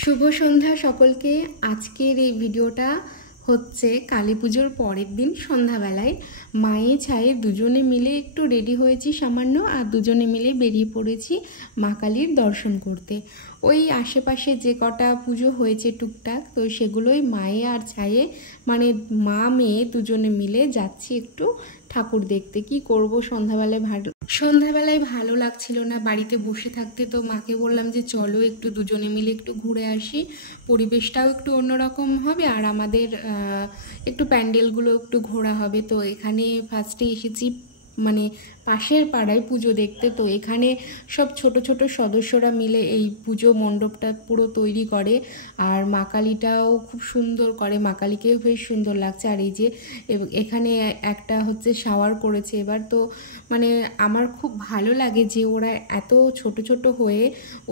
শুভ সন্ধ্যা সকলকে। আজকের এই ভিডিওটা হচ্ছে কালী পুজোর পরের দিন সন্ধ্যাবেলায় মায়ে ছায়ে দুজনে মিলে একটু রেডি হয়েছি সামান্য, আর দুজনে মিলে বেরিয়ে পড়েছি মা কালীর দর্শন করতে। ওই আশেপাশে যে কটা পুজো হয়েছে টুকটাক, তো সেগুলোই মায়ে আর ছায়ে মানে মা মেয়ে দুজনে মিলে যাচ্ছি একটু ঠাকুর দেখতে। কি করব, সন্ধ্যাবেলায় ভালো লাগছিল না বাড়িতে বসে থাকতে, তো মাকে বললাম যে চলো একটু দুজনে মিলে একটু ঘুরে আসি, পরিবেশটাও একটু অন্যরকম হবে আর আমাদের একটু প্যান্ডেলগুলো একটু ঘোরা হবে। তো এখানে ফার্স্টে এসেছি মানে পাশের পাড়ায় পুজো দেখতে। তো এখানে সব ছোট ছোট সদস্যরা মিলে এই পুজো মণ্ডপটা পুরো তৈরি করে, আর মা কালীটাও খুব সুন্দর করে, মা কালীকেও বেশ সুন্দর লাগছে। আর এই যে এখানে একটা হচ্ছে শাওয়ার করেছে এবার, তো মানে আমার খুব ভালো লাগে যে ওরা এত ছোট ছোট হয়ে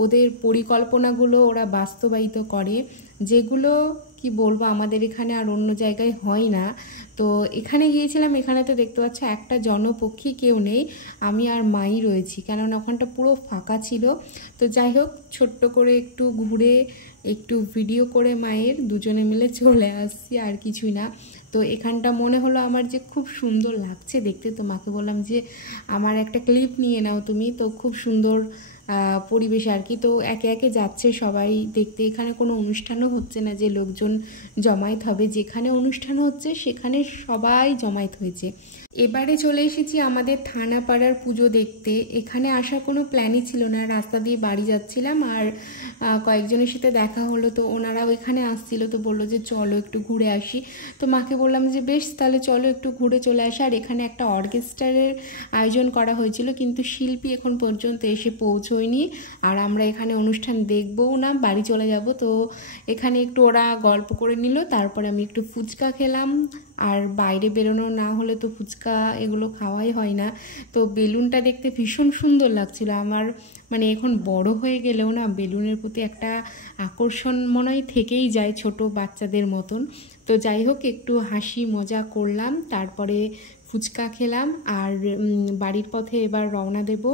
ওদের পরিকল্পনাগুলো ওরা বাস্তবায়িত করে, যেগুলো কি বলবো আমাদের এখানে আর অন্য জায়গায় হয় না। তো এখানে গিয়েছিলাম, এখানে তো দেখতে পাচ্ছ একটা জনপক্ষী কেউ নেই, আমি আর মাই রয়েছি, কেননা ওখানটা পুরো ফাঁকা ছিল। তো যাই হোক, ছোট্ট করে একটু ঘুরে একটু ভিডিও করে মায়ের দুজনে মিলে চলে আসছি, আর কিছুই না। তো এখানটা মনে হলো আমার যে খুব সুন্দর লাগছে দেখতে, তো মাকে বললাম যে আমার একটা ক্লিপ নিয়ে নাও তুমি। তো খুব সুন্দর পরিবেশ আর কি। তো একে একে যাচ্ছে সবাই দেখতে। এখানে কোনো অনুষ্ঠানও হচ্ছে না যে লোকজন জমায়েত হবে, যেখানে অনুষ্ঠান হচ্ছে সেখানে সবাই জমায়েত হয়েছে। এবারে চলে এসেছি আমাদের থানাপাড়ার পুজো দেখতে। এখানে আসার কোনো প্ল্যানই ছিল না, রাস্তা দিয়ে বাড়ি যাচ্ছিলাম আর কয়েকজনের সাথে দেখা হলো, তো ওনারাও এখানে আসছিল, তো বললো যে চলো একটু ঘুরে আসি। তো মাকে বললাম যে বেশ তাহলে চলো একটু ঘুরে চলে আসি। আর এখানে একটা অর্কেস্ট্রারের আয়োজন করা হয়েছিল, কিন্তু শিল্পী এখন পর্যন্ত এসে পৌঁছয়নি, আর আমরা এখানে অনুষ্ঠান দেখবও না, বাড়ি চলে যাব। তো এখানে একটু ওরা গল্প করে নিল, তারপরে আমি একটু ফুচকা খেলাম। আর বাইরে বেরোনো না হলে তো ফুচকা এগুলো খাওয়াই হয় না। তো বেলুনটা দেখতে ভীষণ সুন্দর লাগছিল আমার, মানে এখন বড় হয়ে গেলেও না বেলুনের প্রতি একটা আকর্ষণ মনে হয় থেকেই যায় ছোট বাচ্চাদের মতন। তো যাই হোক, একটু হাসি মজা করলাম, তারপরে ফুচকা খেলাম আর বাড়ির পথে এবার রওনা দেব।